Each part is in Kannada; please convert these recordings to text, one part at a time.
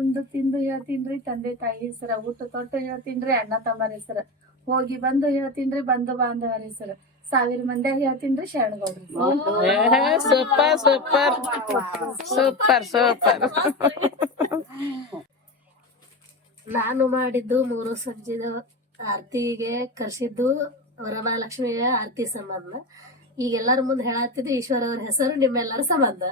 ಉಂಡು ತಿಂದು ಹೇಳ್ತೀನ್ರಿ ತಂದೆ ತಾಯಿ ಹೆಸರ, ಊಟ ತೊಟ್ಟು ಹೇಳ್ತೀನ್ರಿ ಅಣ್ಣ ತಮ್ಮರ ಹೆಸರ, ಹೋಗಿ ಬಂದು ಹೇಳ್ತೀನ್ರಿ ಬಂಧು ಬಾಂಧವರ ಹೆಸರ, 1000 ಮಂದಿಯಾಗ ಹೇಳ್ತೀನ್ರಿ ಶರಣಗೌಡ್ರಿ. Super super super super. ನಾನು ಮಾಡಿದ್ದು 3 ಸಂಜೆದ ಆರತಿಗೆ ಕರ್ಸಿದ್ದು ವರಮಹಾಲಕ್ಷ್ಮಿಯ ಆರತಿ ಸಂಬಂಧ. ಈಗ ಎಲ್ಲರ ಮುಂದೆ ಹೇಳತ್ತಿದ್ದು ಈಶ್ವರ ಅವ್ರ ಹೆಸರು ನಿಮ್ಮೆಲ್ಲರ ಸಂಬಂಧ.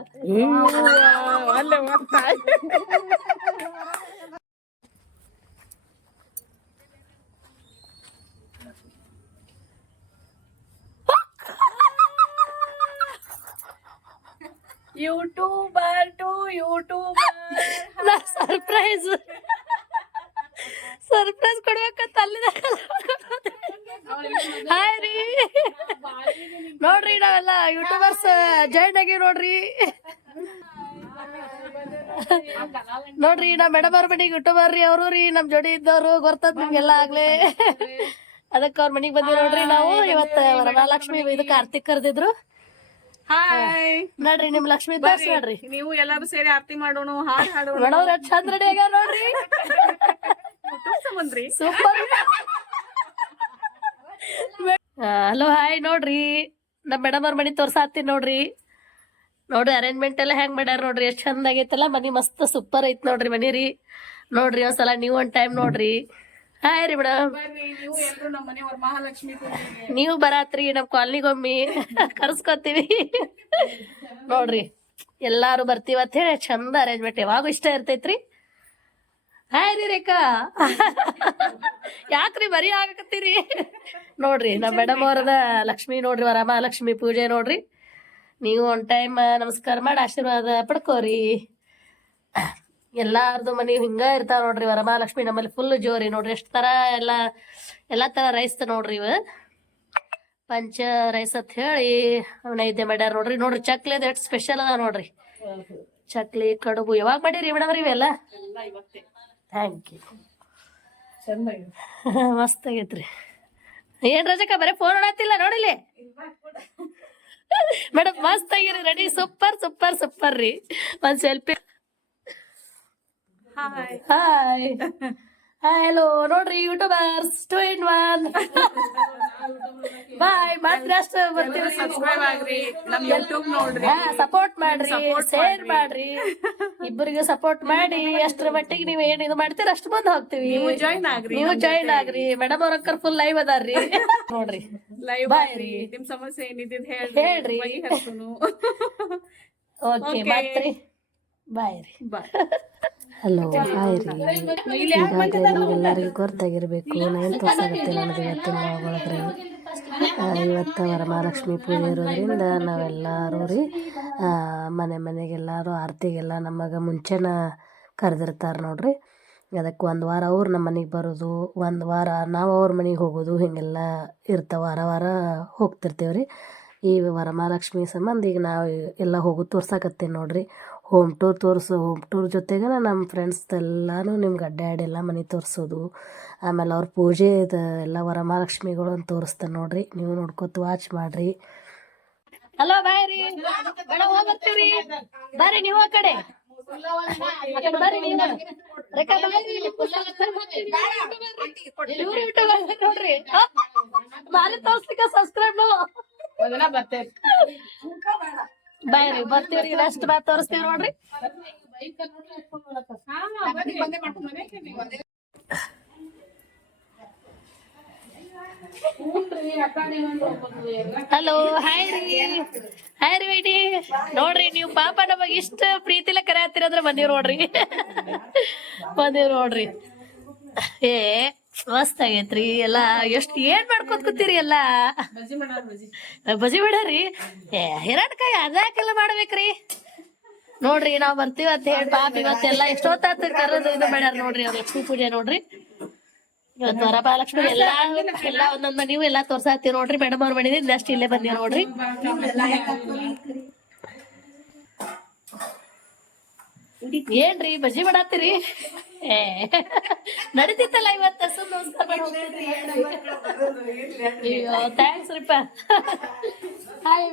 YouTuber to YouTuber surprise surprise ಕೊಡ್ಬೇಕಂತ ಅಲ್ಲಿದ. ಹಾಯ್ ರೀ, ನೋಡ್ರಿ ನಾವೆಲ್ಲ ಯೂಟ್ಯೂಬರ್ಸ್ ಜಾಯಿನ್ ಆಗಿ ನೋಡ್ರಿ. ನೋಡ್ರಿ ನಮ್ ಮೇಡಮ್ ಅವ್ರ ಮನಿಗೆ ಯೂಟ್ಯೂಬರ್ ರೀ ಅವರು ರೀ, ನಮ್ ಜೋಡಿ ಇದ್ದವ್ರು ಗೊತ್ತದ ನಿಮ್ಗೆಲ್ಲ ಆಗ್ಲೇ. ಅದಕ್ಕೆ ಅವ್ರ ಮನಿಗ್ ಬಂದಿವಿ ನೋಡ್ರಿ ನಾವು. ಇವತ್ತ ವರಮಹಾಲಕ್ಷ್ಮಿ ಇದಕ್ಕೆ ಆರತಿ ಕರೆದಿದ್ರು. ಹಾಯ್ ನೋಡ್ರಿ ನಿಮ್ ಲಕ್ಷ್ಮಿ ತೋರ್ಸಿ ನೋಡ್ರಿ. ನೀವು ಎಲ್ಲಾರು ಸೇರಿ ಆರತಿ ಮಾಡೋಣ, ಹಾಡ್ ಹಾಡೋಣ. ಮೇಡಮ್ ಚಂದ ರೆಡಿ ಆಗ್ಯಾರ ನೋಡ್ರಿ. ಬಂದ್ರಿ ಸೂಪರ್. Hello hi. ನೋಡ್ರಿ ನಮ್ ಮೇಡಮ್ ಅವ್ರ ಮನಿ ತೋರ್ಸಾತ್ತೀನಿ ನೋಡ್ರಿ. ನೋಡ್ರಿ ಅರೇಂಜ್ಮೆಂಟ್ ಎಲ್ಲ ಹೆಂಗ್ ಮಾಡ್ಯಾರ ನೋಡ್ರಿ, ಎಷ್ಟ್ ಚಂದ ಆಗೈತಲ್ಲ ಮನಿ. ಮಸ್ತ್ ಸೂಪರ್ ಐತ್ ನೋಡ್ರಿ ಮನಿ ರೀ. ನೋಡ್ರಿ ಒಂದ್ಸಲ ನೀವು ಒಂದ್ ಟೈಮ್ ನೋಡ್ರಿ. ಹಾಯ್ ರೀ ಮೇಡಮ್. ನೀವು ಎಲ್ರು ನಮ್ಮ ಮನೆ ವರಮಹಾಲಕ್ಷ್ಮಿ ನೀವು ಬರಾತ್ರಿ ನಮ್ ಕಾಲನಿಗೊಮ್ಮಿ ಕರ್ಸ್ಕೊತೀವಿ. ನೋಡ್ರಿ ಎಲ್ಲಾರು ಬರ್ತೀವತ್ ಹೇಳಿ ಚಂದ ಅರೇಂಜ್ಮೆಂಟ್ ಯಾವಾಗೂ ಇಷ್ಟ ಇರ್ತೈತ್ರಿ. ಹಾಯ್ ರೀ ರೇಖಾ. ಯಾಕ್ರಿ ಬರೀ ಆಗಕತ್ತೀರಿ. ನೋಡ್ರಿ ನಮ್ ಮೇಡಮ್ ಅವ್ರದ ಲಕ್ಷ್ಮಿ ನೋಡ್ರಿ, ವರಮಹಾಲಕ್ಷ್ಮಿ ಪೂಜೆ ನೋಡ್ರಿ. ನೀವು ಒಂದ್ ಟೈಮ್ ನಮಸ್ಕಾರ ಮಾಡಿ ಆಶೀರ್ವಾದ ಪಡ್ಕೋರಿ. ಎಲ್ಲಾರ್ದು ಮನಿ ಹಿಂಗ ಇರ್ತಾವ ನೋಡ್ರಿ. ವರಮಹಾಲಕ್ಷ್ಮಿ ನಮ್ಮಲ್ಲಿ ಫುಲ್ ಜೋರಿ ನೋಡ್ರಿ. ಎಷ್ಟ್ ತರ ಎಲ್ಲಾ ತರ ರೈಸ್ ನೋಡ್ರಿ. ಇವ ಪಂಚ ರೈಸ್ ಅಂತ ಹೇಳಿ ನೈವೇದ್ಯ ಮಾಡ್ಯಾರ ನೋಡ್ರಿ. ನೋಡ್ರಿ ಚಕ್ಲಿ ಅದ ಎಷ್ಟು ಸ್ಪೆಷಲ್ ಅದ ನೋಡ್ರಿ. ಚಕ್ಲಿ ಕಡುಬು ಯಾವಾಗ ಮಾಡಿರಿ ಮೇಡಮ್ ಇವೆಲ್ಲ? Thank you. ಮಸ್ತ್ ಆಗೈತ್ರಿ. ಏನ್ ರಜಕ ಬರೀ ಫೋನ್ ಮಾಡತ್ತಿಲ್ಲ ನೋಡಿಲಿ. ಮೇಡಮ್ ಮಸ್ತ್ ಆಗಿರಿ ರೆಡಿ. ಸೂಪರ್ ಸೂಪರ್ ಸೂಪರ್ ರೀ. ಒಂದ್ ಸೆಲ್ಫಿ. Hi hi hello. ನೋಡ್ರಿ ಯೂಟ್ಯೂಬರ್ಸ್ 2 in 1. ಬಾಯ್ ಮಾತ್ರ ಅಷ್ಟು ಬರ್ತೀವಿ. ಸಬ್ಸ್ಕ್ರೈಬ್ ಆಗ್ರಿ, ನಮ್ ಯೂಟ್ಯೂಬ್ ನೋಡ್ರಿ, ಸಪೋರ್ಟ್ ಮಾಡ್ರಿ, ಶೇರ್ ಮಾಡ್ರಿ. ಇಬ್ಬರಿಗೆ ಸಪೋರ್ಟ್ ಮಾಡಿ ಅಷ್ಟ್ರ ಮಟ್ಟಿಗೆ ನೀವ್ ಏನ್ ಇದು ಮಾಡ್ತೀರ ಅಷ್ಟು ಮುಂದೆ ಹೋಗ್ತೀವಿ. ನೀವು ಜಾಯಿನ್ ಆಗ್ರಿ. ಮೇಡಮ್ ಅವ್ರ ಅಂಕರ್ ಫುಲ್ ಲೈವ್ ಅದಾರ್ರಿ. ನೋಡ್ರಿ ಲೈವ್ ಬಾಯ್ ರೀ. ನಿಮ್ ಸಮಸ್ಯೆ ಏನಿದ್ ಹೇಳ್ರಿ. ಓಕೆ ಮತ್ರಿ ಬಾಯ್ ರೀ. ಹಲೋ ಹಾಯ್ ರೀ. ಇವಾಗ ನಿಮ್ಗೆಲ್ಲರಿಗೂ ಗೊತ್ತಾಗಿರ್ಬೇಕು ನಾನು ತೋರ್ಸಾಗತ್ತೆ ನನಗೆ ಇವತ್ತಿನ ಒಳಗ್ರಿ. ಇವತ್ತು ವರಮಹಾಲಕ್ಷ್ಮಿ ಪೂಜೆ ಇರೋದ್ರಿಂದ ನಾವೆಲ್ಲರೂ ರೀ ಮನೆಗೆಲ್ಲರೂ ಆರತಿಗೆಲ್ಲ ನಮಗೆ ಮುಂಚೆನ ಕರೆದಿರ್ತಾರೆ ನೋಡ್ರಿ. ಅದಕ್ಕೆ ಒಂದು ವಾರ ಅವ್ರು ನಮ್ಮ ಮನೆಗೆ ಬರೋದು, ಒಂದು ವಾರ ನಾವು ಅವ್ರ ಮನೆಗೆ ಹೋಗೋದು, ಹೀಗೆಲ್ಲ ಇರ್ತಾವೆ. ವಾರ ಹೋಗ್ತಿರ್ತೀವಿ ರೀ. ಈ ವರಮಹಾಲಕ್ಷ್ಮಿ ಸಂಬಂಧ ಈಗ ನಾವು ಎಲ್ಲ ಹೋಗೋದು ತೋರ್ಸಾಕತ್ತೀನಿ ನೋಡ್ರಿ. ಹೋಮ್ ಟೂರ್ ಜೊತೆಗೆ ನಮ್ಮ ಫ್ರೆಂಡ್ಸ್ ಎಲ್ಲನೂ ನಿಮ್ಗೆ ಅಡ್ಡಾಡಿ ಮನೆ ತೋರಿಸೋದು. ಆಮೇಲೆ ಅವ್ರ ಪೂಜೆ ಎಲ್ಲ ವರಮಹಾಲಕ್ಷ್ಮಿಗಳನ್ನು ತೋರಿಸ್ತಾನೆ ನೋಡ್ರಿ. ನೀವು ನೋಡ್ಕೊತ ವಾಚ್ ಮಾಡ್ರಿ. ಹಲೋ ಬಾಯ್ ರೀ. ಹೋಗ್ಬರ್ತೀವ್ರಿ ಬರ್ರಿ ನೀವು ಆ ಕಡೆ ಬರ್ರಿ. ನೀವು ನೋಡ್ರಿ ಬಾರಿ ತೋರ್ಸ್ಲಿಕ್ಕೆ ಸಬ್ಸ್ಕ್ರೈಬ್ ಬಾಯ್ ರೀ. ಬರ್ತೀವ್ರಿ ನೆಕ್ಸ್ಟ್ ಬಾತ್ ತೋರಿಸ್ತೀವಿ ನೋಡ್ರಿ. ಹಲೋ ಹಾಯ್ ರೀ. ಹಾಯ್ ರೀ ವೈಟಿ. ನೋಡ್ರಿ ನೀವು ಪಾಪ ನಮಗ್ ಇಷ್ಟ ಪ್ರೀತಿಲ ಕರೆ ಹತ್ತಿರಂದ್ರ ಬಂದೀವ್ ನೋಡ್ರಿ. ನೋಡ್ರಿ ಏ ಮಸ್ತ್ ಆಗೈತ್ರಿ ಎಲ್ಲ. ಎಷ್ಟ್ ಏನ್ ಮಾಡ್ಕೊತ್ ಕೂತೀರಿ ಎಲ್ಲ. ಬಜಿ ಬಿಡರಿ. ಹಿರಣ್ಕಾಯಿ ಅದಾಕೆಲ್ಲ ಮಾಡ್ಬೇಕ್ರಿ. ನೋಡ್ರಿ ನಾವ್ ಬರ್ತೀವಿ ಅಂತ ಹೇಳಿ ಪಾಪ ಇವತ್ತೆಲ್ಲ ಎಷ್ಟೊತ್ತ ಕರೆದು ಇದು ಮಾಡ್ಯಾರ ನೋಡ್ರಿ. ಅವ್ರ ಲಕ್ಷ್ಮೀ ಪೂಜೆ ನೋಡ್ರಿ. ಇವತ್ತು ವರಮಹಾಲಕ್ಷ್ಮಿ ಎಲ್ಲ ಒಂದೊಂದ್ ನೀವು ಎಲ್ಲಾ ತೋರ್ಸಾತೀವಿ ನೋಡ್ರಿ. ಮೇಡಮ್ ಅವ್ರ ಮಾಡಿದ್ರಿ ನೆಕ್ಸ್ಟ್ ಇಲ್ಲೇ ಬಂದೀವಿ ನೋಡ್ರಿ. ಏನ್ರಿ ಬಜಿ ಮಾಡತ್ತೀರಿ? ನಡೀತಿತ್ತಲ್ಲ ಇವತ್ತ ಅಯ್ಯೋ ಥ್ಯಾಂಕ್ಸ್ ರೀಪ. ಹಾಯ್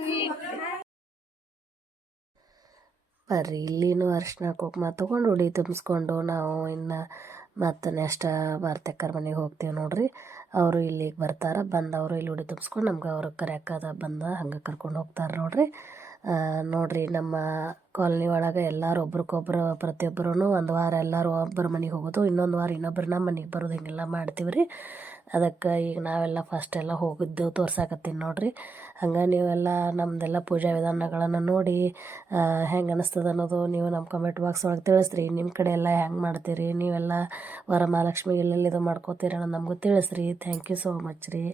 ಬರ್ರಿ ಇಲ್ಲಿನೂ ಅರಿಶಿನ ಕುಂಕುಮ ತೊಗೊಂಡು ಉಡಿ ತುಂಬಿಸ್ಕೊಂಡು ನಾವು ಇನ್ನು ಮತ್ತು ನೆಕ್ಸ್ಟ್ ಬಾರ್ತಕ್ಕರ ಮನೆಗೆ ಹೋಗ್ತೀವಿ ನೋಡ್ರಿ. ಅವರು ಇಲ್ಲಿಗೆ ಬರ್ತಾರೆ, ಬಂದವರು ಇಲ್ಲಿ ಉಡಿ ತುಂಬಿಸ್ಕೊಂಡು ನಮ್ಗೆ ಅವ್ರಿಗೆ ಕರೆಯೋಕ್ಕದ ಬಂದ ಹಂಗೆ ಕರ್ಕೊಂಡು ಹೋಗ್ತಾರೆ ನೋಡ್ರಿ. ನೋಡ್ರಿ ನಮ್ಮ ಕಾಲನಿ ಒಳಗೆ ಎಲ್ಲರೂ ಒಬ್ರಿಗೊಬ್ರು ಪ್ರತಿಯೊಬ್ಬರೂ ಒಂದು ವಾರ ಎಲ್ಲರೂ ಒಬ್ಬರ ಮನೆಗೆ ಹೋಗೋದು, ಇನ್ನೊಂದು ವಾರ ಇನ್ನೊಬ್ರು ನಮ್ಮ ಮನೆಗೆ ಬರೋದು, ಹಿಂಗೆಲ್ಲ ಮಾಡ್ತೀವಿ ರೀ. ಅದಕ್ಕೆ ಈಗ ನಾವೆಲ್ಲ ಫಸ್ಟ್ ಎಲ್ಲ ಹೋಗಿದ್ದು ತೋರ್ಸಾಕತ್ತೀನಿ ನೋಡ್ರಿ. ಹಂಗೆ ನೀವೆಲ್ಲ ನಮ್ಮದೆಲ್ಲ ಪೂಜಾ ವಿಧಾನಗಳನ್ನು ನೋಡಿ ಹೆಂಗೆ ಅನ್ನಿಸ್ತದ ಅನ್ನೋದು ನೀವು ನಮ್ಮ ಕಮೆಂಟ್ ಬಾಕ್ಸ್ ಒಳಗೆ ತಿಳಿಸ್ರಿ. ನಿಮ್ಮ ಕಡೆ ಎಲ್ಲ ಹೆಂಗೆ ಮಾಡ್ತೀರಿ, ನೀವೆಲ್ಲ ವರಮಹಾಲಕ್ಷ್ಮಿ ಎಲ್ಲೆಲ್ಲಿ ಇದು ಮಾಡ್ಕೋತೀರಿ ಅನ್ನೋದು ನಮಗೂ ತಿಳಿಸ್ರಿ. ಥ್ಯಾಂಕ್ ಯು ಸೋ ಮಚ್ ರೀ.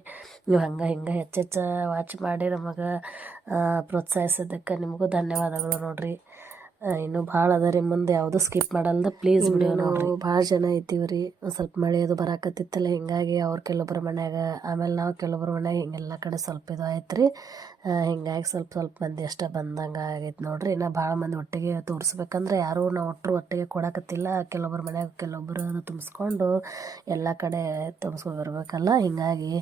ನೀವು ಹಂಗೆ ಹಿಂಗೆ ಹೆಚ್ಚೆಚ್ಚು ವಾಚ್ ಮಾಡಿ ನಮಗೆ ಪ್ರೋತ್ಸಾಹಿಸೋದಕ್ಕೆ ನಿಮಗೂ ಧನ್ಯವಾದಗಳು ನೋಡ್ರಿ. ಇನ್ನೂ ಭಾಳ ಅದ ರೀ, ಮುಂದೆ ಯಾವುದೂ ಸ್ಕಿಪ್ ಮಾಡಲ್ದ ಪ್ಲೀಸ್ ವಿಡಿಯೋ ನೋಡ್ರಿ. ಭಾಳ ಜನ ಐತೀವಿ ರೀ, ಒಂದು ಸ್ವಲ್ಪ ಮಳೆ ಅದು ಬರಾಕತ್ತಿತ್ತಲ್ಲ, ಹಿಂಗಾಗಿ ಅವ್ರು ಕೆಲವೊಬ್ಬರ ಮನ್ಯಾಗ, ಆಮೇಲೆ ನಾವು ಕೆಲವೊಬ್ಬರ ಮನ್ಯಾಗ ಹಿಂಗೆಲ್ಲ ಕಡೆ ಸ್ವಲ್ಪ ಇದು ಆಯ್ತು ರೀ. ಹಿಂಗಾಗಿ ಸ್ವಲ್ಪ ಮಂದಿ ಅಷ್ಟೇ ಬಂದಂಗೆ ಆಗೈತೆ ನೋಡ್ರಿ. ಇನ್ನು ಭಾಳ ಮಂದಿ ಒಟ್ಟಿಗೆ ತೋರಿಸ್ಬೇಕಂದ್ರೆ ಯಾರೂ ನಾವು ಒಟ್ಟಿಗೆ ಕೊಡಕತ್ತಿಲ್ಲ. ಕೆಲವೊಬ್ಬರ ಮನ್ಯಾಗ ಕೆಲವೊಬ್ಬರು ಅದು ತುಂಬಿಸ್ಕೊಂಡು ಎಲ್ಲ ಕಡೆ ತುಂಬಿಸ್ಕೊಂಡು ಬರ್ಬೇಕಲ್ಲ, ಹಿಂಗಾಗಿ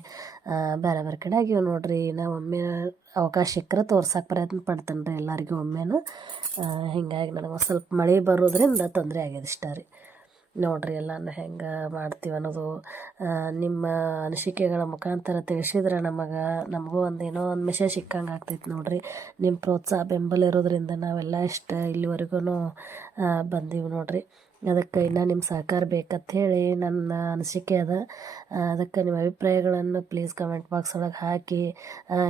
ಬೇರೆ ಬೇರೆ ಕಡೆ ಆಗಿವೆ ನೋಡ್ರಿ. ನಾವು ಒಮ್ಮೆ ಅವಕಾಶ ಸಿಕ್ಕರೆ ತೋರ್ಸಕ್ಕೆ ಪ್ರಯತ್ನ ಪಡ್ತೇನೆ ರೀ ಎಲ್ಲರಿಗೂ ಒಮ್ಮೆನೂ. ಹಿಂಗಾಗಿ ನನಗೆ ಸ್ವಲ್ಪ ಮಳೆ ಬರೋದ್ರಿಂದ ತೊಂದರೆ ಆಗ್ಯದ ಇಷ್ಟ ರೀ. ನೋಡ್ರಿ ಎಲ್ಲನೂ ಹೆಂಗೆ ಮಾಡ್ತೀವಿ ಅನ್ನೋದು ನಿಮ್ಮ ಅನಿಸಿಕೆಗಳ ಮುಖಾಂತರ ತಿಳಿಸಿದ್ರೆ ನಮಗೂ ಏನೋ ಒಂದು ಮೆಸೇಜ್ ಸಿಕ್ಕಂಗೆ ಆಗ್ತೈತೆ ನೋಡ್ರಿ. ನಿಮ್ಮ ಪ್ರೋತ್ಸಾಹ ಬೆಂಬಲ ಇರೋದ್ರಿಂದ ನಾವೆಲ್ಲ ಇಷ್ಟು ಇಲ್ಲಿವರೆಗೂ ಬಂದೀವಿ ನೋಡ್ರಿ. ಅದಕ್ಕೆ ಇನ್ನೂ ನಿಮ್ಮ ಸಹಕಾರ ಬೇಕಂತ ಹೇಳಿ ನನ್ನ ಅನಿಸಿಕೆ ಅದ. ಅದಕ್ಕೆ ನಿಮ್ಮ ಅಭಿಪ್ರಾಯಗಳನ್ನು ಪ್ಲೀಸ್ ಕಮೆಂಟ್ ಬಾಕ್ಸ್ ಒಳಗೆ ಹಾಕಿ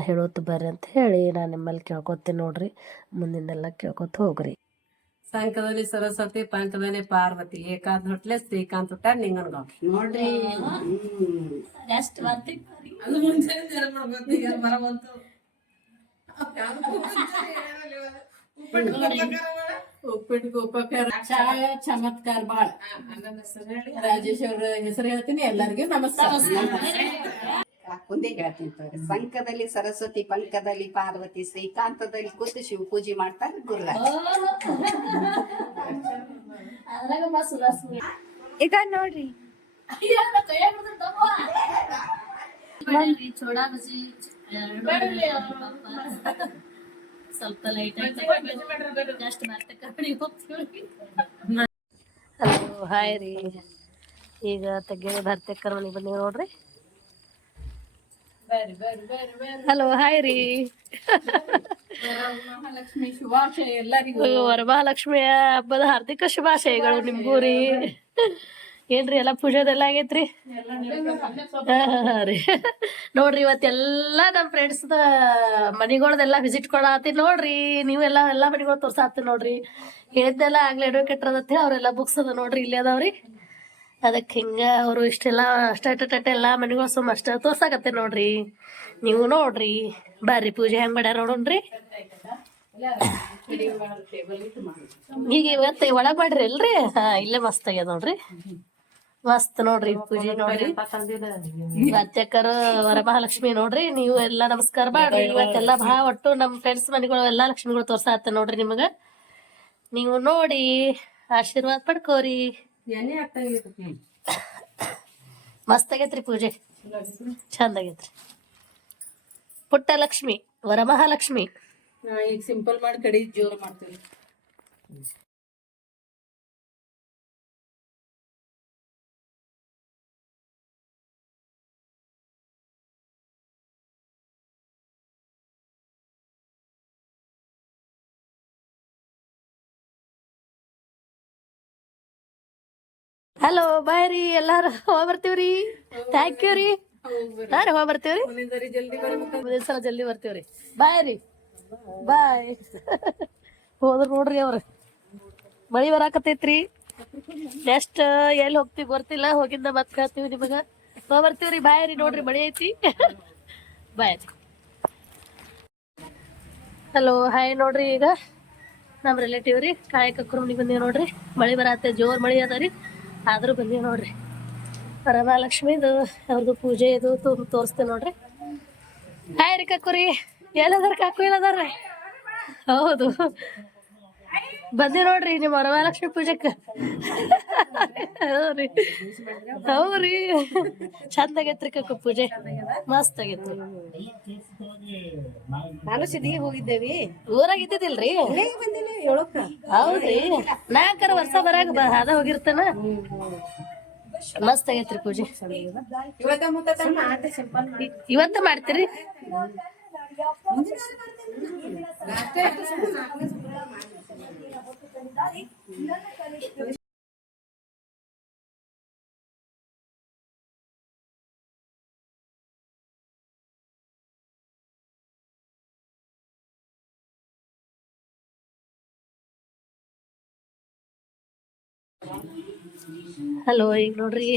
ಹೇಳೋತ್ತು ಬರ್ರಿ ಅಂತ ಹೇಳಿ ನಾನು ನಿಮ್ಮಲ್ಲಿ ಕೇಳ್ಕೊತೀನಿ ನೋಡ್ರಿ. ಮುಂದಿಂದೆಲ್ಲ ಕೇಳ್ಕೊತ ಹೋಗ್ರಿ. ಸಂಕದಲ್ಲಿ ಸರಸ್ವತಿ, ಪಂಕದಲ್ಲಿ ಪಾರ್ವತಿ, ಏಕಾಂತ ಹೊಟ್ಲೆ ಶ್ರೀಕಾಂತ್ ಹುಟ್ಟ ನಿಂಗನ್ಗ ನೋಡ್ರಿ. ಅದು ಮುಂಚೆನೆ ಜರ ಮಾಡ್ಬೇಕು, ಈಗ ಬರವಂತು ಉಪ್ಪಿಟ್ಟು ಉಪಕಾರ ಛಾಯ ಚಮತ್ಕಾರ ಬಾಳ. ರಾಜೇಶ್ ಅವ್ರ ಹೆಸರು ಹೇಳ್ತೀನಿ, ಎಲ್ಲರಿಗೂ ನಮಸ್ಕಾರ. ಒಂದೇ ಹೇಳ್ತೀನಿ ತೋರಿ. ಸಂಕದಲ್ಲಿ ಸರಸ್ವತಿ, ಪಂಕದಲ್ಲಿ ಪಾರ್ವತಿ, ಶ್ರೀಕಾಂತದಲ್ಲಿ ಕೂತು ಶಿವ ಪೂಜೆ ಮಾಡ್ತಾರೆ ಗುರುರಾಜ್. ಈಗ ನೋಡ್ರಿ ಚೋಡಾ ಬಜಿ ಸ್ವಲ್ಪ ಲೈಟ್ ಜಸ್ಟ್ ಮತ್ತೆ ಕರ್ಕೊಂಡು ಹೋಗ್ತೀವಿ. ಹಲೋ ಹಾಯ್ ರೀ. ಈಗ ತೆಗ್ಗೇರಿ ಭರ್ತಕ್ಕರ ಮನೆಗೆ ಬಂದೀವಿ ನೋಡ್ರಿ. ಹಲೋ ಹಾಯ್ ರೀ. ವರಮಹಾಲಕ್ಷ್ಮಿ ಶುಭಾಶಯ ಎಲ್ಲರಿಗೂ. ವರಮಹಾಲಕ್ಷ್ಮಿಯ ಹಬ್ಬದ ಹಾರ್ದಿಕ ಶುಭಾಶಯಗಳು ನಿಮ್ಗೂ ರೀ. ಏನ್ರಿ ಎಲ್ಲ ಪೂಜೆದೆಲ್ಲ ಆಗೈತ್ರಿ? ರೀ ನೋಡ್ರಿ ಇವತ್ತೆಲ್ಲ ನಮ್ಮ ಫ್ರೆಂಡ್ಸ್ದ ಮನೆಗಳ್ದೆಲ್ಲ ವಿಸಿಟ್ ಕೊಡತ್ತೀನಿ ನೋಡ್ರಿ. ನೀವೆಲ್ಲ ಮನೆಗಳು ತೋರ್ಸಾತ್ತೀನಿ ನೋಡ್ರಿ. ಹೇಳಿದ್ದೆಲ್ಲ ಆಗ್ಲೇ ಅಡ್ವೊಕೇಟ್ ಅದ ಹೇಳಿ ಅವರೆಲ್ಲ ಬುಕ್ಸ್ ಅದ ನೋಡ್ರಿ, ಇಲ್ಲೇ ಅದಾವ್ರಿ. ಅದಕ್ಕೆ ಹಿಂಗೆ ಅವರು ಇಷ್ಟೆಲ್ಲ ಅಷ್ಟೇ ಎಲ್ಲ ಮನೆಗಳು ಸುಮ್ಮ ಅಷ್ಟೇ ತೋರ್ಸಾಕತ್ತೆ ನೋಡ್ರಿ. ನೀವು ನೋಡ್ರಿ ಬರ್ರಿ ಪೂಜೆ ಹೆಂಗೆ ಮಾಡ್ಯಾರ ನೋಡೋಣ್ರಿ. ಈಗ ಇವತ್ತು ಒಳಗೆ ಮಾಡ್ರಿ ಅಲ್ರಿ? ಇಲ್ಲೇ ಮಸ್ತ್ ಆಗ್ಯದ ನೋಡ್ರಿ, ಮಸ್ತ್ ನೋಡ್ರಿ ಪೂಜೆ ನೋಡ್ರಿ. ಅತ್ಯಕ್ಕರು ವರಮಹಾಲಕ್ಷ್ಮಿ ನೋಡ್ರಿ. ನೀವು ಎಲ್ಲ ನಮಸ್ಕಾರ ಮಾಡ್ರಿ. ಇವತ್ತೆಲ್ಲ ಭಾಳ ಒಟ್ಟು ನಮ್ಮ ಫ್ರೆಂಡ್ಸ್ ಮನೆಗಳು ಎಲ್ಲ ಲಕ್ಷ್ಮಿಗಳು ತೋರ್ಸಾತ್ತ ನೋಡ್ರಿ. ನಿಮಗೆ ನೀವು ನೋಡಿ ಆಶೀರ್ವಾದ ಪಡ್ಕೋರಿ. ಮಸ್ತ್ ಆಗೈತ್ರಿ ಪೂಜೆ, ಚಂದ ಆಗೈತ್ರಿ. ಪುಟ್ಟ ಲಕ್ಷ್ಮಿ ವರಮಹಾಲಕ್ಷ್ಮಿ. ಈಗ ಸಿಂಪಲ್ ಮಾಡಿ ಕಡೆ ಜೋರು ಮಾಡ್ತೀವಿ. ಹಲೋ ಬಾಯ್ ರೀ. ಎಲ್ಲಾರು ಹೋಗ್ಬರ್ತೀವ್ರಿ. ಥ್ಯಾಂಕ್ ಯು ರೀ. ಹಾಂ ರೀ ಹೋಗ್ಬರ್ತೀವ್ರಿ. ಮುಂದಿನ ಸಲ ಜಲ್ದಿ ಬರ್ತೀವ್ರಿ. ಬಾಯ್ ರೀ. ಬಾಯ್. ಹೋದ್ರು ನೋಡ್ರಿ ಅವ್ರು. ಮಳಿ ಬರಾಕತ್ತೈತ್ರಿ. ನೆಕ್ಸ್ಟ್ ಎಲ್ಲಿ ಹೋಗ್ತೀವಿ ಗೊತ್ತಿಲ್ಲ, ಹೋಗಿಂದ ಮತ್ತೆ ಕೇಳ್ತೀವಿ ನಿಮಗೆ. ಹೋಗ್ಬರ್ತೀವ್ರಿ. ಬಾಯ್ ರೀ. ನೋಡ್ರಿ ಮಳಿ ಐತಿ. ಬಾಯ್ ರೀ. Hello hi. ನೋಡ್ರಿ ಈಗ ನಮ್ಮ ರಿಲೇಟಿವ್ ರೀ ಕಾಯಕಕ್ರ ಮನೆಗೆ ಬಂದೀವಿ ನೋಡ್ರಿ. ಮಳಿ ಬರತ್ತೆ, ಜೋರು ಮಳಿ ಅದ ರೀ, ಆದರೂ ಬಂದೀವಿ ನೋಡ್ರಿ. ವರಮಹಾಲಕ್ಷ್ಮಿದು ಅವ್ರದ್ದು ಪೂಜೆ ಇದು ತೋರಿಸ್ತೇವೆ ನೋಡ್ರಿ. ಹಾಯ್ ರೀ ಕಕ್ಕುರಿ. ಎಲ್ಲದಾರ ಕಾಕು? ಎಲ್ಲದಾರ? ಹೌದು ಬಂದಿ ನೋಡ್ರಿ ನಿಮ್ಮ ವರಮಹಾಲಕ್ಷ್ಮಿ ಪೂಜೆಕ್ ಹೌದ್ರಿ ಹೌದ್ರಿ ಚಂದ ಆಗೈತ್ರಿ ಕಕ್ಕ ಪೂಜೆ ಮಸ್ತ್ ಆಗೈತ್ರಿ. ನಾನು ಸಿದ್ಧಿಗೆ ಹೋಗಿದ್ದೇವಿ, ಊರಾಗ ಇದ್ದಿದ್ದಿಲ್ರಿ? ಹೌದ್ರಿ, ನಾಲ್ಕರ ವರ್ಷ ಬರಾಗ ಹಾದ ಹೋಗಿರ್ತಾನ. ಮಸ್ತ್ ಆಗೈತ್ರಿ ಪೂಜೆ. ಇವತ್ತ ಮಾಡ್ತೀರಿ? ಹಲೋ, ಈಗ ನೋಡ್ರಿ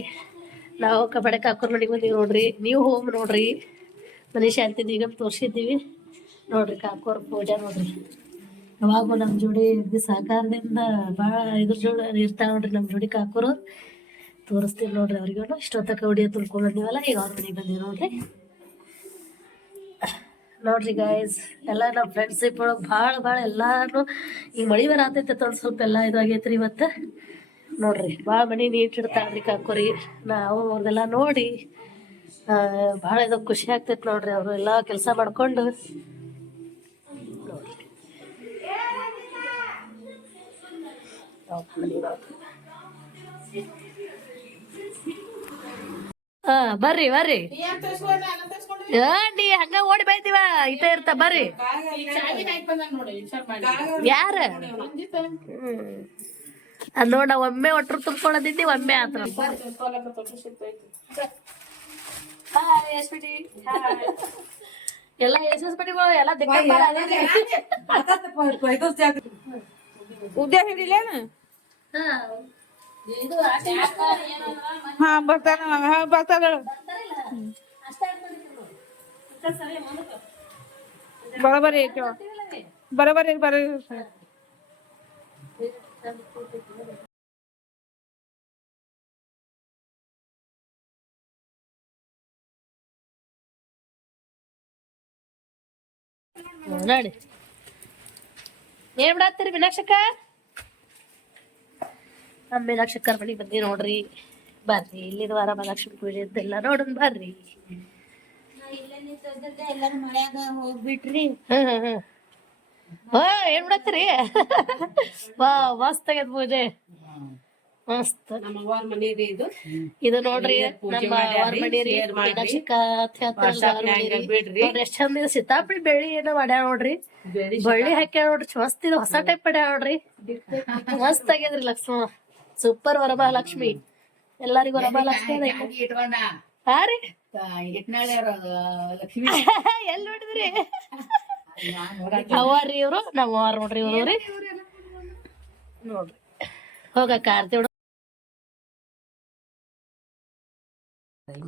ನಾವು ಕಬಡ್ಡಿ ಕಾಕೋರ್ ಮನೆಗೆ ಬಂದೀವಿ ನೋಡ್ರಿ. ನೀವು ಹೋಗಿ ನೋಡ್ರಿ, ಮನೆ ಶಾಂತಿ ಈಗ ತೋರ್ಸಿದ್ದೀವಿ ನೋಡ್ರಿ. ಕಾಕೋರ್ ಪೂಜೆ ನೋಡ್ರಿ, ಯಾವಾಗೂ ನಮ್ಮ ಜೋಡಿ ಸಹಕಾರದಿಂದ ಭಾಳ ಇದ್ರ ಜೋಡಿ ಇರ್ತಾವ ನೋಡ್ರಿ ನಮ್ಮ ಜೋಡಿ ಕಾಕೋರು. ತೋರಿಸ್ತೀವಿ ನೋಡ್ರಿ ಅವ್ರಿಗೂ. ಇಷ್ಟೊತ್ತಕ ಹೊಡಿಯೋ ತುಳ್ಕೊಂಡ್ ಬಂದೀವಲ್ಲ, ಈಗ ಅವ್ರ ಮನೆಗೆ ಬಂದೀವಿ ನೋಡ್ರಿ. ನೋಡ್ರಿ ಗಾಯ್ಸ್, ಎಲ್ಲ ನಮ್ಮ ಫ್ರೆಂಡ್ಶಿಪ್ ಒಳಗೆ ಭಾಳ ಎಲ್ಲಾರು ಈಗ ಮಳಿ ಬರ ಆತೈತೆ ಒಂದು ಸ್ವಲ್ಪ ಎಲ್ಲ ಇದಾಗೈತ್ರಿ ಇವತ್ತು. ನೋಡ್ರಿ ಭಾಳ ಮನೆ ನೀಟ್ ಇಡ್ತಾಳ್ರಿ ಕಾಕೋರಿ. ನಾವು ಅವ್ರನ್ನೆಲ್ಲ ನೋಡಿ ಭಾಳ ಇದು ಖುಷಿ ಆಗ್ತೈತೆ ನೋಡ್ರಿ. ಅವರು ಎಲ್ಲ ಕೆಲಸ ಮಾಡ್ಕೊಂಡು ಬರ್ರಿ ಬರ್ರಿ ನೀ ಹಂಗ ಓಡಿ ಬೈತೀವ ಇತ ಇರ್ತ ಬರ್ರಿ. ಯಾರ ಅದ್ ನೋಡ, ಒಮ್ಮೆ ಒಟ್ರು ತುಂಬ್ಕೊಳದಿದ್ದಿ, ಒಮ್ಮೆ ಆತ್ರ. ಎಲ್ಲ ಎಸ್ಬಿಟಿಗಳು ಎಲ್ಲ ಉದ್ಯ ಹಿಡಿಲೇನ? ಹಾ ಬರ್ತಾಳ ಬರೋಬರಿ ಬರೋಬರಿ ಬರೋ. ನೋಡಿ ಏನ್ ಬಿಡತ್ತೀರಿ ಮೀನಾಕ್ಷಕ್ಕ? ನಮ್ಮ ಮೀನಾಕ್ಷಕ್ಕರ ಮನೆಗೆ ಬಂದಿ ನೋಡ್ರಿ. ಬರ್ರಿ, ಇಲ್ಲಿದ ವರಮಹಾಲಕ್ಷ್ಮಿ ಪೂಜೆ ಇದ್ದೆಲ್ಲ ನೋಡೋಣ ಬರ್ರಿ. ಹೋಗ್ಬಿಟ್ರಿ. ಏನ್ ಬಿಡತ್ತೀರಿ? ವಾ ಮಸ್ತ್ ಆಗೈತ್ ಪೂಜೆ, ಮಸ್ತ್. ನಮ್ಮ ಮನೆ ಇದು ಇದು ನೋಡ್ರಿ ನಮ್ಮ ಮನಿ ರೀ, ಮೀನಾಕ್ಷಕ್ಕ ನೋಡ್ರಿ ಎಷ್ಟ್ ಚಂದ ಇದೆ. ಸೀತಾಪಡಿ ಬೆಳ್ಳಿ ಏನೋ ಮಾಡ್ಯಾಳ ನೋಡ್ರಿ, ಬಳ್ಳಿ ಹಾಕ್ಯಾಳ ನೋಡ್ರಿ, ಮಸ್ತ್. ಇದು ಹೊಸ ಟೈಪ್ ಮಾಡ್ಯಾಳ ನೋಡ್ರಿ, ಮಸ್ತ್ ಆಗ್ಯದ್ರಿ. ಲಕ್ಷ್ಮ ಸೂಪರ್ ವರಮಹಾಲಕ್ಷ್ಮಿ. ಎಲ್ಲರಿಗೂ ವರಮಹಾಲಕ್ಷ್ಮಿ ಹಾ ರೀ. ಎಲ್ ನೋಡಿದ್ರಿ? ಅವ್ವಾರ್ರಿ ಇವ್ರು, ನಮ್ಮ ಅವ್ವಾರ ನೋಡ್ರಿ ಇವ್ರು ರೀ. ನೋಡ್ರಿ ಹೋಗಕ್ಕ ಆರ್ತಿ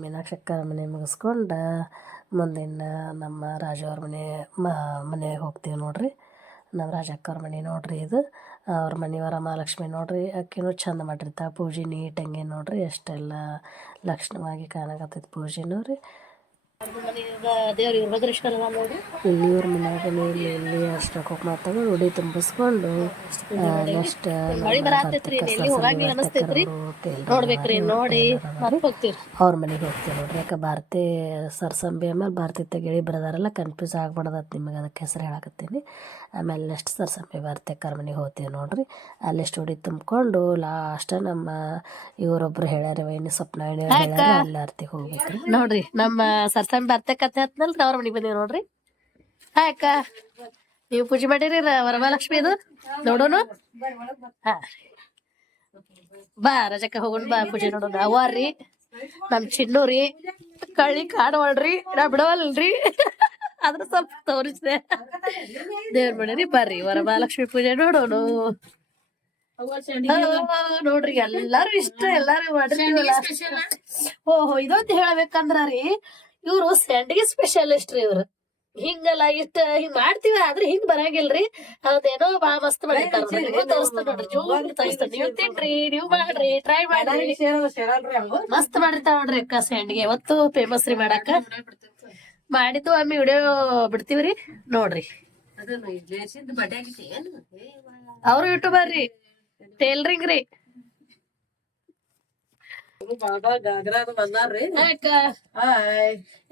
ಮೀನಾಕ್ಷಕ್ಕರ ಮನೆ ಮುಗಿಸ್ಕೊಂಡ ಮುಂದಿನ ನಮ್ಮ ರಾಜವ್ರ ಮನೆ ಹೋಗ್ತೀವಿ ನೋಡ್ರಿ. ನಮ್ಮ ರಾಜಕ್ಕವ್ರ ಮನೆ ನೋಡ್ರಿ ಇದು. ಅವ್ರ ಮನೆ ವರಮಹಾಲಕ್ಷ್ಮಿ ನೋಡ್ರಿ. ಆಕಿನೂ ಚಂದ ಮಾಡಿರ್ತಾಳೆ ಪೂಜೆ ನೀಟಂಗೆ ನೋಡ್ರಿ. ಅಷ್ಟೆಲ್ಲ ಲಕ್ಷಣವಾಗಿ ಕಾಣಕತ್ತೈತಿ ಪೂಜೆನೂ ರೀ. ದೇವ್ರ ವೀರಭದ್ರೇಶ್ವರ ನೋಡ್ರಿ, ಇಲ್ಲಿ ಇವ್ರ ಮನ್ಯಾಗ ಇಲ್ಲಿ ಅಷ್ಟ ಕುಕ್ಮ ತಗೊಂಡು ಉಡಿ ತುಂಬಿಸ್ಕೊಂಡು ನೆಕ್ಸ್ಟ್ ನೋಡ್ಬೇಕ್ರಿ. ನೋಡಿ ಅವ್ರ ಮನೆಗೆ ಹೋಗ್ತೀವಿ ನೋಡ್ರಿ. ಯಾಕೆ ಭಾರತಿ ಸರ್ಸಂಬಿ ಆಮೇಲೆ ಭಾರತಿ ತೆಗಿಳಿ ಬರದಾರಲ್ಲ, ಕನ್ಫ್ಯೂಸ್ ಆಗ್ಬಾರ್ದತ್ ನಿಮಗೆ, ಅದಕ್ಕೆ ಹೆಸರು ಹೇಳಕತ್ತೀನಿ. ಆಮೇಲೆ ನೆಕ್ಸ್ಟ್ ಸರ್ಸಂಬಿ ಭಾರತಿ ಅಕ್ಕರ ಮನೆಗೆ ಹೋಗ್ತೀವಿ ನೋಡ್ರಿ. ಅಲ್ಲಿ ಉಡಿ ತುಂಬಿಕೊಂಡು ಲಾಸ್ಟ್ ನಮ್ಮ ಇವರೊಬ್ರು ಹೇಳ್ಯಾರ, ವೈನಿ ಸ್ವಪ್ನ ಹೇಳ್ಯಾರ, ಅಲ್ಲಿ ಆರ್ತಿಗೆ ಹೋಗ್ಬೇಕ್ರಿ ನೋಡ್ರಿ. ನಮ್ಮ ಸರ್ಸಂಬಿ ಭಾರತಿ ಕತ್ತೆ ಹತ್ನಲ್ರಿ ಅವ್ರ ಮನೆಗೆ ಬಂದೀವಿ ನೋಡ್ರಿ. ಹಾ ಅಕ್ಕ, ನೀವು ಪೂಜೆ ಮಾಡಿರಿ ವರಮಹಾಲಕ್ಷ್ಮಿ ಇದು ನೋಡೋನು? ಹಾ ಬಾ ರಜಕ್ಕ ಹೋಗೋಣ, ಬಾ ಪೂಜೆ ನೋಡೋಣ. ಅವ್ವಾರ್ರಿ ನಮ್ ಚಿನ್ನೂರಿ ಕಳ್ಳಿ ಕಾಡವಳ್ರಿ, ನಾ ಬಿಡವಲ್ರಿ, ಅದ್ರ ಸ್ವಲ್ಪ ತೋರಿಸಿದೆ. ದೇವ್ರ ಮನೆ ಬರ್ರಿ, ವರಮಹಾಲಕ್ಷ್ಮಿ ಪೂಜೆ ನೋಡೋಣ. ನೋಡ್ರಿ ಎಲ್ಲಾರು ಇಷ್ಟ, ಎಲ್ಲಾರು ಮಾಡಿರ್ತೀವಲ್ಲ. ಓಹೋ, ಇದೊಂದು ಹೇಳ್ಬೇಕಂದ್ರ ರೀ, ಇವ್ರು ಸ್ಯಾಂಡಿಗೆ ಸ್ಪೆಷಲಿಸ್ಟ್ ರೀ. ಇವ್ರು ಹಿಂಗಲ್ಲ ಇಷ್ಟ ಹಿಂಗ್ ಮಾಡ್ತೀವಿ, ಆದ್ರೆ ಹಿಂಗ್ ಬರಂಗಿಲ್ರಿ. ಅದೇನೋ ಬಾ ಮಸ್ತ್ ಮಾಡಿರ್ತಾರ ನೋಡ್ರಿ. ತೋರಿಸ್ತಾರ ನೋಡ್ರಿ, ಜೋರ್ ತೋರಿಸ್ತಾರ. ನೀವು ತಿನ್ರಿ, ನೀವು ಮಾಡ್ರಿ, ಟ್ರೈ ಮಾಡ್ರಿ, ಮಸ್ತ್ ಮಾಡಿರ್ತಾರ ನೋಡ್ರಿ ಅಕ್ಕ. ಸ್ಯಾಂಡಿಗೆ ಯಾವತ್ತು ಫೇಮಸ್ ರೀ ಮಾಡಾಕ. ಮಾಡಿದ್ದು ಒಮ್ಮೆ ವಿಡಿಯೋ ಬಿಡ್ತೀವ್ರಿ ನೋಡ್ರಿ. ಅವ್ರು ಯೂಟ್ಯೂಬರ್ ರೀ, ಟೇಲರಿಂಗ್ ರೀ.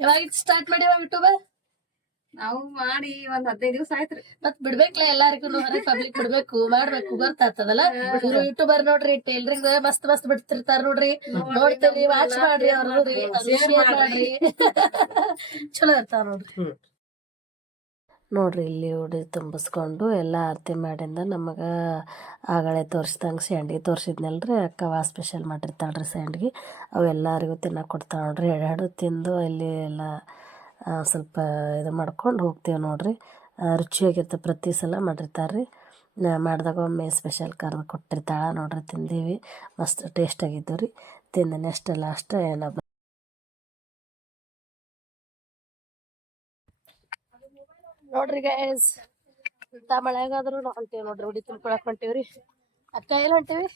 ಯಾವಾಗ ಸ್ಟಾರ್ಟ್ ಮಾಡಿವ ಯೂಟ್ಯೂಬ್? ನಾವು ಮಾಡಿ ಒಂದ್ 15 ದಿವಸ ಆಯ್ತ್ರಿ. ಮತ್ ಬಿಡ್ಬೇಕಲ್ಲ ಎಲ್ಲಾರಿಗೂ, ಹೊರಗೆ ಪಬ್ಲಿಕ್ ಬಿಡ್ಬೇಕು, ಮಾಡ್ಬೇಕು, ಗೊತ್ತಾಗ್ತದಲ್ಲ. ಇವ್ರು ಯೂಟ್ಯೂಬರ್ ನೋಡ್ರಿ, ಟೇಲರಿಂಗ್ ಮಸ್ತ್ ಮಸ್ತ್ ಬಿಡ್ತಿರ್ತಾರ ನೋಡ್ರಿ, ನೋಡ್ತೀರಿ, ವಾಚ್ ಮಾಡ್ರಿ, ಅವ್ರಿ ಶೇರ್ ಮಾಡ್ರಿ. ಚಲೋ ಇರ್ತಾವ ನೋಡ್ರಿ. ನೋಡ್ರಿ ಇಲ್ಲಿ ಉಡಿ ತುಂಬಿಸ್ಕೊಂಡು ಎಲ್ಲ ಆರತಿ ಮಾಡಿಂದ ನಮಗೆ ಆಗಳೇ ತೋರಿಸ್ದಂಗೆ ಸ್ಯಾಂಡ್ಗಿ ತೋರಿಸಿದ್ನಲ್ರಿ, ಅಕ್ಕ ಸ್ಪೆಷಲ್ ಮಾಡಿರ್ತಾಳ್ರಿ ಸ್ಯಾಂಡ್ಗಿ. ಅವು ಎಲ್ಲರಿಗೂ ತಿನ್ನಕ್ಕೆ ಕೊಡ್ತಾಳೆ ನೋಡ್ರಿ. ಎರಡು ತಿಂದು ಇಲ್ಲಿ ಎಲ್ಲ ಸ್ವಲ್ಪ ಇದು ಮಾಡ್ಕೊಂಡು ಹೋಗ್ತೀವಿ ನೋಡ್ರಿ. ರುಚಿಯಾಗಿರ್ತದೆ, ಪ್ರತಿ ಸಲ ಮಾಡಿರ್ತಾರೆ ರೀ. ಮಾಡಿದಾಗ ಒಮ್ಮೆ ಸ್ಪೆಷಲ್ ಕರೆದು ಕೊಟ್ಟಿರ್ತಾಳೆ ನೋಡ್ರಿ. ತಿಂದೀವಿ, ಮಸ್ತ್ ಟೇಸ್ಟ್ ಆಗಿದ್ದು ರೀ. ತಿಂದ ನೆಕ್ಸ್ಟ್ ಲಾಸ್ಟ್ ಏನೋ ನೋಡ್ರಿ ಗೈಸ್, ಇಂಥ ಮಳೆಗಾದ್ರೂ ನಾವು ಹೊಂಟೀವಿ ನೋಡ್ರಿ, ಉಡಿ ತುಂಬ್ಕೊಳಕ್ ಹೊಂಟೀವ್ರಿ. ಅಕ್ಕ ಎಲ್ಲಿ ಹೊಂಟೀವಿ?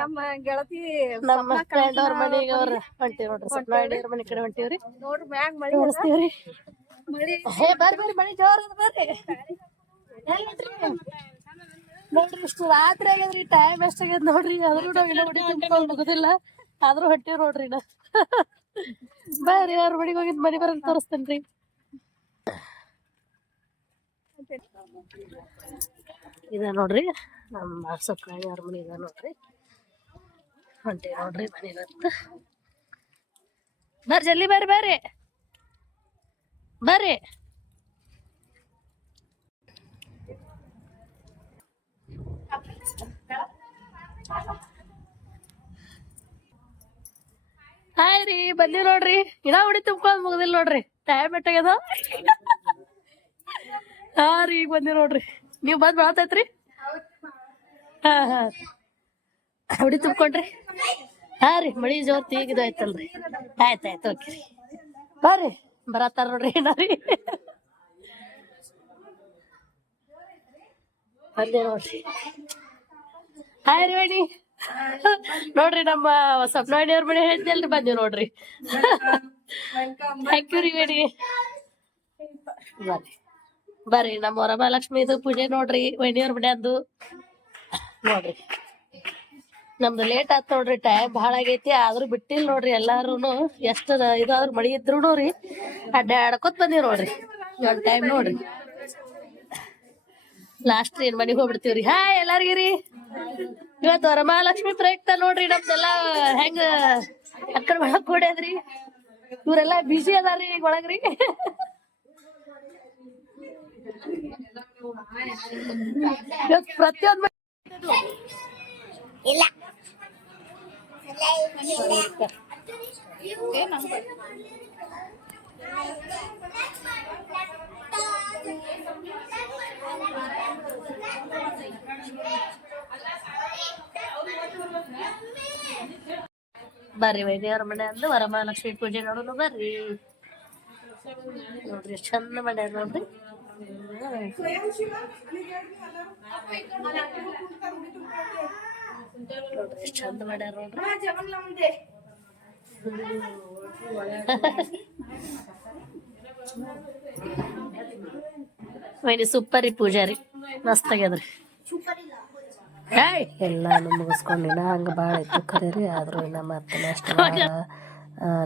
ನಮ್ಮ ಗೆಳತಿ ನಮ್ಮ ಫ್ರೆಂಡ್ ಅವ್ರ ಮನೆಗೆ ಅವ್ರ ಹೊಂಟೀವಿ ನೋಡ್ರಿ, ಸ್ವಪ್ನವ್ರ ಮನೆ ಕಡೆ ಹೊಂಟೀವ್ರಿ. ನೋಡ್ರಿ ಮ್ಯಾಗ ಮಳಿ ತೋರಿಸ್ತೀವ್ರಿ. ಮಳಿ ಹೇ ಬರ್ರಿ ಮಳಿ ಜೋರ್ ಅದ ಬರ್ರಿ. ನೋಡ್ರಿ ಇಷ್ಟು ರಾತ್ರಿ ಆಗ್ಯದ್ರಿ, ಟೈಮ್ ಎಷ್ಟಾಗ್ಯದ ನೋಡ್ರಿ. ಆದ್ರೂ ನಾವ್ ಇಲ್ಲ ಉಡಿ ತುಂಬ್ಕೊಂಡ್ ಮುಗುದಿಲ್ಲ, ಆದ್ರೂ ಹೊಂಟೀವಿ ನೋಡ್ರಿ. ನಾ ಬರ್ರಿ ಅವ್ರ ಮನೆಗೆ ಹೋಗಿದ್ ಮನೆ ಬರಂಗ್ ತೋರಿಸ್ತೇನ್ರಿ. ಇದ ನೋಡ್ರಿ ನಮ್ಮ ಸ್ವಪ್ನಾಳಿ ಅವ್ರ ಮನೆ ಇದ ನೋಡ್ರಿ. ಹೊಂಟೀವಿ ನೋಡ್ರಿ ಮನೆ ಇವತ್ತು. ಬರ್ರಿ ಜಲ್ದಿ ಬರ್ರಿ ಬರ್ರಿ ಬರ್ರಿ. ಹಾಯ್ ರೀ, ಬಂದಿ ನೋಡ್ರಿ. ಇನ್ನ ಉಡಿ ತುಂಬ್ಕೊಂಡ್ ಮುಗ್ದಿಲ್ಲ ನೋಡ್ರಿ, ಟೈಮ್ ಎಟ್ಟಾಗ್ಯದ. ಹಾ ರೀ, ಈಗ ಬಂದಿ ನೋಡ್ರಿ. ನೀವ್ ಬಂದ್ ಮಾಡತೈತ್ರಿ? ಹಾ ಹಾ, ಉಡಿ ತುಂಬ್ಕೊಂಡ್ರಿ? ಹಾ ರೀ, ಮಳಿ ಜೋರ್ ತೀಗಿದ ಆಯ್ತಲ್ರಿ. ಆಯ್ತಾಯ್ತು, ಓಕೆ ರೀ. ಬರ್ರಿ, ಬರತ್ತಾರ ನೋಡ್ರಿ. ಏನಾರಿ ಬಂದೆ ನೋಡ್ರಿ. ಹಾಯ್ ರೀ ವೈನಿ. ನೋಡ್ರಿ ನಮ್ಮ ಸ್ವಪ್ನವಾಣಿ ಅವ್ರ ಮನೆ ಹೇಳ್ತಿಲ್ರಿ, ಬಂದಿವ್ ನೋಡ್ರಿ. ಥ್ಯಾಂಕ್ ಯು ರೀ ವೈನಿ. ಬರ್ರಿ ಬರ್ರಿ, ನಮ್ಮ ವರಮಹಾಲಕ್ಷ್ಮಿದು ಪೂಜೆ ನೋಡ್ರಿ, ವೈನಿಯವ್ರ ಮನ್ಯಾದ್ದು ನೋಡ್ರಿ. ನಮ್ದು ಲೇಟ್ ಆತ್ ನೋಡ್ರಿ, ಟೈಮ್ ಭಾಳ ಆಗೈತಿ, ಆದ್ರೂ ಬಿಟ್ಟಿಲ್ ನೋಡ್ರಿ. ಎಲ್ಲಾರುನು ಎಷ್ಟ ಇದಾದ್ರು ಮಳಿ ಇದ್ರು ರೀ ಅಡ್ಡಾಡ್ಕೊತ್ ಬಂದೀವಿ ನೋಡ್ರಿ. ಒಂದ್ ಟೈಮ್ ನೋಡ್ರಿ ಲಾಸ್ಟ್ ಏನ್ ಮನೆಗೆ ಹೋಗ್ಬಿಡ್ತೀವ್ರಿ. ಹಾಯ್ ಎಲ್ಲಾರ್ಗಿರಿ. ಇವತ್ತು ವರಮಹಾಲಕ್ಷ್ಮಿ ಪ್ರಯುಕ್ತ ನೋಡ್ರಿ ನಮ್ದೆಲ್ಲಾ ಹೆಂಗ ಅಕ್ಕನ ಒಳಗ್ ಕೂಡ್ಯದ್ರಿ. ಇವ್ರೆಲ್ಲಾ ಬಿಜಿ ಅದಾರ್ರಿ ಈಗ ಒಳಗ್ರಿ. ಪ್ರತಿಯೊಂದು ಇಲ್ಲ ಬರ್ರಿ ವೈದ್ಯವ್ರ ಮನೆ ಅಂದು ವರಮಹಾಲಕ್ಷ್ಮಿ ಪೂಜೆ ನೋಡೋಣ ಬರ್ರಿ. ನೋಡ್ರಿ ಎಷ್ಟ್ ಚಂದ ಮಾಡ್ಯಾರ ನೋಡ್ರಿ. ನೋಡ್ರಿ ಎಷ್ಟ್ ಚಂದ ಮಾಡ್ಯಾರ ನೋಡ್ರಿ. ವೈನಿ ಸೂಪರ್ ರೀ, ಪೂಜಾರಿ ಮಸ್ತ್ ಆಗ್ಯದ್ರಿ. ಎಲ್ಲಾನು ಮುಗಿಸ್ಕೊಂಡಿನ ಹಂಗೆ ಭಾಳ ಇತ್ತು ಖರೆ ರೀ. ಆದರೂ ಇನ್ನು ಮತ್ತೆ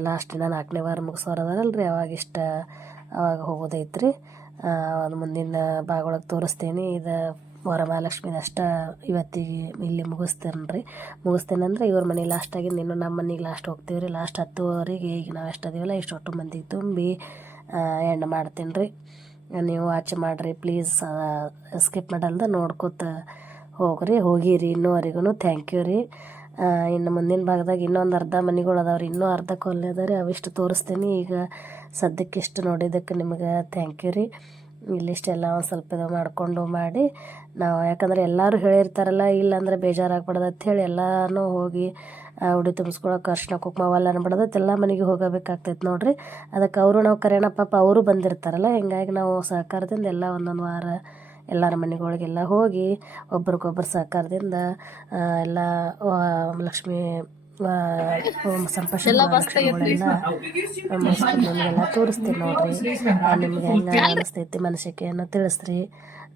ಲಾಸ್ಟ್ ದಿನ 4ನೇ ವಾರ ಮುಗಿಸೋರು ಅದಾರಲ್ರಿ, ಅವಾಗ ಹೋಗೋದೈತ್ರಿ. ಅದು ಮುಂದಿನ ಭಾಗದೊಳಗೆ ತೋರಿಸ್ತೀನಿ. ಇದು ವರಮಹಾಲಕ್ಷ್ಮಿದ ಅಷ್ಟ ಇವತ್ತಿಗೆ ಇಲ್ಲಿ ಮುಗಿಸ್ತೇನಂದ್ರೆ ಇವ್ರ ಮನೆ ಲಾಸ್ಟ್ ಆಗಿಂದ ಇನ್ನು ನಮ್ಮ ಮನೆಗೆ ಲಾಸ್ಟ್ ಹೋಗ್ತೀವಿ ರೀ. ಲಾಸ್ಟ್ 10ವರೆಗೆ ಈಗ ನಾವು ಎಷ್ಟದಿವಲ್ಲ ಇಷ್ಟು ಮಂದಿಗೆ ತುಂಬಿ ಎಣ್ಣೆ ಮಾಡ್ತೀನಿ ರೀ. ನೀವು ವಾಚ್ ಮಾಡಿರಿ ಪ್ಲೀಸ್, ಸ್ಕಿಪ್ ಮಾಡಲ್ದ ನೋಡ್ಕೊತ ಹೋಗಿರಿ. ಇನ್ನೂವರೆಗೂ ಥ್ಯಾಂಕ್ ಯು ರೀ. ಇನ್ನು ಮುಂದಿನ ಭಾಗದಾಗ ಇನ್ನೊಂದು ಅರ್ಧ ಮನೆಗಳು ಅದಾವ್ರಿ, ಇನ್ನೂ ಅರ್ಧ ಕೊಲ್ಲೆ ಅದ ರೀ, ಅವಿಷ್ಟು ತೋರಿಸ್ತೀನಿ. ಈಗ ಸದ್ಯಕ್ಕೆ ಇಷ್ಟು ನೋಡಿದ್ದಕ್ಕೆ ನಿಮಗೆ ಥ್ಯಾಂಕ್ ಯು ರೀ. ಇಲ್ಲಿಷ್ಟೆಲ್ಲ ಒಂದು ಸ್ವಲ್ಪ ಇದು ಮಾಡಿಕೊಂಡು ಮಾಡಿ ನಾವು, ಯಾಕಂದ್ರೆ ಎಲ್ಲರೂ ಹೇಳಿರ್ತಾರಲ್ಲ, ಇಲ್ಲಾಂದ್ರೆ ಬೇಜಾರಾಗ್ಬಿಡೋದು ಅಂಥೇಳಿ ಎಲ್ಲನೂ ಹೋಗಿ ಉಡಿ ತುಂಬಿಸ್ಕೊಳಕ್ಕೆ ಅರ್ಶಿನ ಕುಂಕುಮ ಅವೆಲ್ಲ ಅನ್ಬಿಡೋದೈತೆ, ಎಲ್ಲ ಮನೆಗೆ ಹೋಗಬೇಕಾಗ್ತೈತೆ ನೋಡ್ರಿ. ಅದಕ್ಕೆ ನಾವು ಕರೆಯೋಣ ಪಾಪ, ಅವರು ಬಂದಿರ್ತಾರಲ್ಲ. ಹಿಂಗಾಗಿ ನಾವು ಸಹಕಾರದಿಂದ ಎಲ್ಲ ಒಂದೊಂದು ವಾರ ಎಲ್ಲರ ಮನೆಗಳಿಗೆಲ್ಲ ಹೋಗಿ ಒಬ್ರಿಗೊಬ್ಬರು ಸಹಕಾರದಿಂದ ಎಲ್ಲ ಲಕ್ಷ್ಮೀ ಸಂಪರ್ಕಗಳೆಲ್ಲ ನಿಮಗೆಲ್ಲ ತೋರಿಸ್ತೀನಿ ನೋಡ್ರಿ. ನಿಮ್ಗೆ ಹೆಂಗೆ ಅನಿಸ್ತೈತಿ ಮನಸ್ಸಿಗೆ ಅನ್ನೋ ತಿಳಿಸ್ರಿ.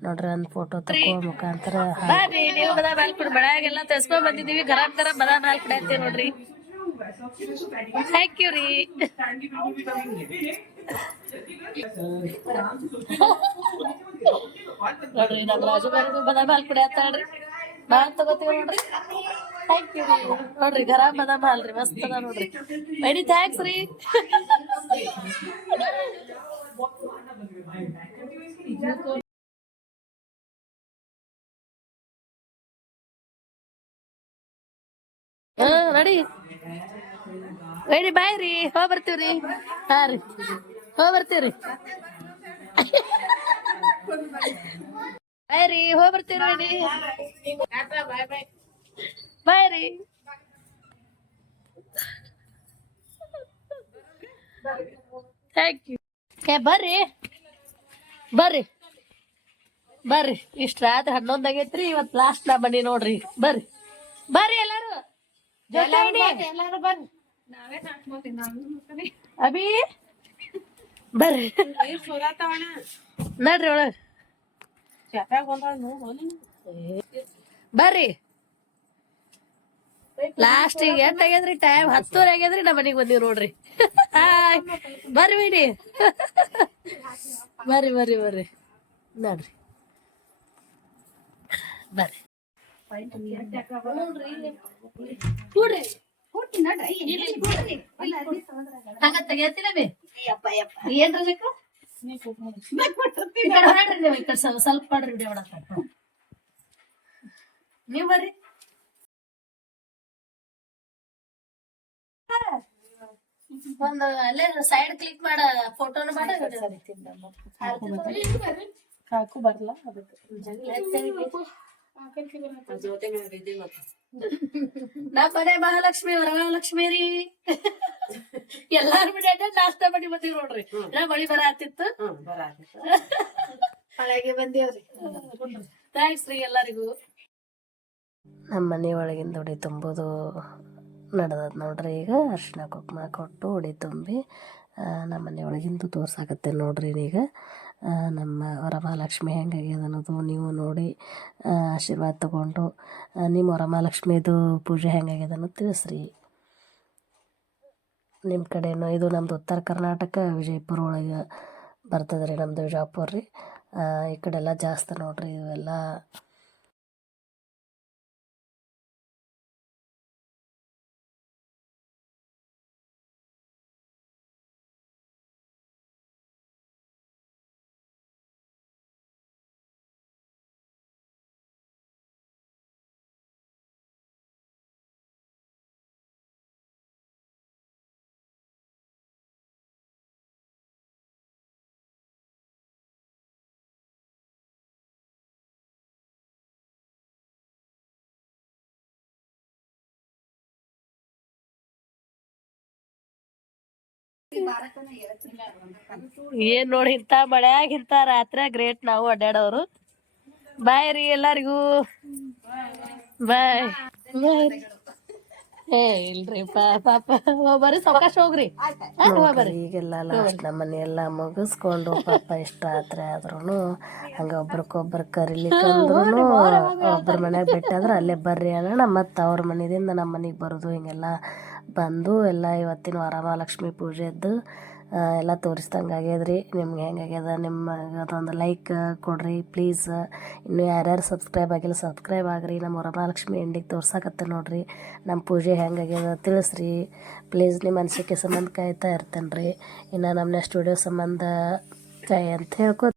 ನೋಡ್ರಿ ಒಂದು ಫೋಟೋ ತಗೋ ಮುಖಾಂತರ ಬರ್ರಿ ನೀವು ಬದಾಮ್ ಹಾಲ್ ಕುಡಿ ಮಳ್ಯಾಗೆಲ್ಲ ತೆಸ್ಕೊಂಡ್ ಬಂದಿದೀವಿ ಗರಂ ಗರಂ ಬದಾಮ್ ಹಾಲ್ ಕುಡಿಯತ್ತೀವಿ ನೋಡ್ರಿ ಥ್ಯಾಂಕ್ ಯು ರೀ ನೋಡ್ರಿ ನಮ್ಮ ರಾಜು ಬಾರಿಗೂ ಬದಾಮ್ ಹಾಲ್ ಕುಡಿಯತ್ತಾಳ್ರಿ ನಾನ್ ತಗೋತೀವಿ ನೋಡ್ರಿ ಥ್ಯಾಂಕ್ ಯು ರೀ ನೋಡ್ರಿ ಗರಂ ಬದಾಮ್ ಹಾಲ್ ರೀ ಮಸ್ತ್ ಅದ ನೋಡ್ರಿ ವೆರಿ ಥ್ಯಾಂಕ್ಸ್ ರೀ ರೆಡಿ ರೆಡಿ ಬಾಯ್ ರೀ ಹೋಗ್ ಬರ್ತೀವ್ರಿ ಹಾ ರೀ ಹೋಗ್ ಬರ್ತೀವ್ರಿ ಬಾಯ್ ರೀ ಹೋಗ್ ಬರ್ತೀವ್ರಿ ರೆಡಿ ಬಾಯ್ ರೀ ಥ್ಯಾಂಕ್ ಯು ಬರ್ರಿ ಬರ್ರಿ ಬರ್ರಿ ಇಷ್ಟ ರಾತ್ರಿ 11 ಆಗೈತ್ರಿ ಇವತ್ ಲಾಸ್ಟ್ ನಾ ಬನ್ನಿ ನೋಡ್ರಿ ಬರ್ರಿ ಬರ್ರಿ ಎಲ್ಲಾರು ಎಲ್ಲಾರು ಬರ್ರಿ ಅಭಿ ಬರ್ರಿ ನಡ್ರಿ ಒಳಗ್ ಬರ್ರಿ ಲಾಸ್ಟ್ ಈಗ ಎಂಟ್ ಆಗ್ಯದ್ರಿ ಟೈಮ್ 10 ಆಗ್ಯದ್ರಿ ನಮ್ಮ ಮನಿಗ್ ಬಂದಿವ್ ನೋಡ್ರಿ ಹಾಯ್ ಬರ್ರಿ ಬಿಡಿ ಬರ್ರಿ ಬರ್ರಿ ಬರ್ರಿ ನಡ್ರಿ ಬರ್ರಿ ಹಂಗ ತೆಗಿಯತ್ತಿಲ್ಲ ಬೇ ಏನ್ರ ಬೇಕು ಸ್ವಲ್ಪ ಮಾಡ್ರಿ ವಿಡಿಯೋ ಮಾಡಕ ನೀವ್ ಬರ್ರಿ ಒಂದು ಅಲ್ಲೇ ಸೈಡ್ ಕ್ಲಿಕ್ ಮಾಡ ಫೋಟೋನ ಮಾಡ ಹಾಕು ಬರ್ಲ ನಮ್ಮ ಮನೆ ಮಹಾಲಕ್ಷ್ಮಿ ವರಮಹಾಲಕ್ಷ್ಮಿ ರೀ ಎಲ್ಲಾರು ಬಿಡ ನಾಷ್ಟ ಮಾಡಿ ಬಂದಿವ್ ನೋಡ್ರಿ ಮಳಿ ಬರ ಆತಿತ್ತು ಮಳೆಗೆ ಬಂದೇವ್ರಿ ಥ್ಯಾಂಕ್ಸ್ ರೀ ಎಲ್ಲರಿಗೂ ನಮ್ಮ ಮನೆ ಒಳಗಿಂದ ಉಡಿ ತುಂಬೋದು ನಡೆದದ ನೋಡ್ರಿ ಈಗ ಅರ್ಶಿನ ಕುಂಕುಮ ಕೊಟ್ಟು ಉಡಿ ತುಂಬಿ ನಮ್ಮ ಮನೆ ಒಳಗಿಂದು ತೋರ್ಸಾಕತ್ತೆ ನೋಡ್ರಿ ಈಗ ನಮ್ಮ ವರಮಹಾಲಕ್ಷ್ಮಿ ಹೆಂಗಾಗ್ಯದ ಅನ್ನೋದು ನೀವು ನೋಡಿ ಆಶೀರ್ವಾದ ತಗೊಂಡು ನಿಮ್ಮ ವರಮಹಾಲಕ್ಷ್ಮಿದು ಪೂಜೆ ಹೆಂಗಾಗ್ಯದ ಅನ್ನೋದು ತಿಳಿಸ್ರಿ ನಿಮ್ಮ ಕಡೆನೂ ಇದು ನಮ್ಮದು ಉತ್ತರ ಕರ್ನಾಟಕ ವಿಜಯಪುರ ಒಳಗೆ ಬರ್ತದೆ ರೀ ನಮ್ಮದು ವಿಜಯಪುರ ರೀ ಈ ಕಡೆ ಎಲ್ಲ ಜಾಸ್ತಿ ನೋಡ್ರಿ ಇವೆಲ್ಲ ಏನ್ ನೋಡಿ ಇಂತ ಮಳ್ಯಾಗ ಇಂತ ರಾತ್ರಿ ಗ್ರೇಟ್ ನಾವು ಅಡ್ಡಾಡೋರು ಬಾಯ್ ರೀ ಎಲ್ಲಾರಿಗೂ ಬಾಯ್ ಏ ಇಲ್ರಿ ಪಾಪ ಬರ್ರಿ ಸಾವಕಾಶ ಹೋಗ್ರಿ ಈಗೆಲ್ಲ ಲಾಸ್ಟ್ ನಮ್ಮ ಮನೆ ಎಲ್ಲ ಮುಗಿಸ್ಕೊಂಡು ಪಾಪ ಇಷ್ಟ ರಾತ್ರಿ ಆದ್ರೂ ಹಂಗೆ ಒಬ್ರಿಗೊಬ್ರು ಕರಿಲಿಕ್ಕಂದ್ರೂ ಒಬ್ಬರ ಮನ್ಯಾಗ ಬಿಟ್ಟಾದ್ರೆ ಅಲ್ಲೇ ಬರ್ರಿ ಅನ್ನೋಣ ಮತ್ತು ಅವ್ರ ಮನೆಯಿಂದ ನಮ್ಮ ಮನೆಗೆ ಬರೋದು ಹಿಂಗೆಲ್ಲ ಬಂದು ಎಲ್ಲ ಇವತ್ತಿನ ವರಮಹಾಲಕ್ಷ್ಮಿ ಪೂಜೆದ್ದು ಎಲ್ಲ ತೋರಿಸ್ದಂಗೆ ಆಗ್ಯದ್ರಿ ನಿಮ್ಗೆ ಹೆಂಗಾಗ್ಯದ ನಿಮಗೆ ಅದೊಂದು ಲೈಕ್ ಕೊಡ್ರಿ ಪ್ಲೀಸ್ ಇನ್ನೂ ಯಾರ್ಯಾರು ಸಬ್ಸ್ಕ್ರೈಬ್ ಆಗಿಲ್ಲ ಸಬ್ಸ್ಕ್ರೈಬ್ ಆಗ್ರಿ ನಮ್ಮ ವರಮಹಾಲಕ್ಷ್ಮಿ ಎಂಡಿಗೆ ತೋರ್ಸಕತ್ತೆ ನೋಡ್ರಿ ನಮ್ಮ ಪೂಜೆ ಹೆಂಗಾಗ್ಯದ ತಿಳಿಸ್ರಿ ಪ್ಲೀಸ್ ನಿಮ್ಮ ಅನಿಸಿಕೆ ಸಂಬಂಧ ಕಾಯ್ತಾ ಇರ್ತೇನೆ ರೀ ಇನ್ನು ನಮ್ಮ ನೆಕ್ಸ್ಟ್ ವಿಡಿಯೋ ಸಂಬಂಧ ಕಾಯಿ ಅಂತ ಹೇಳ್ಕೊ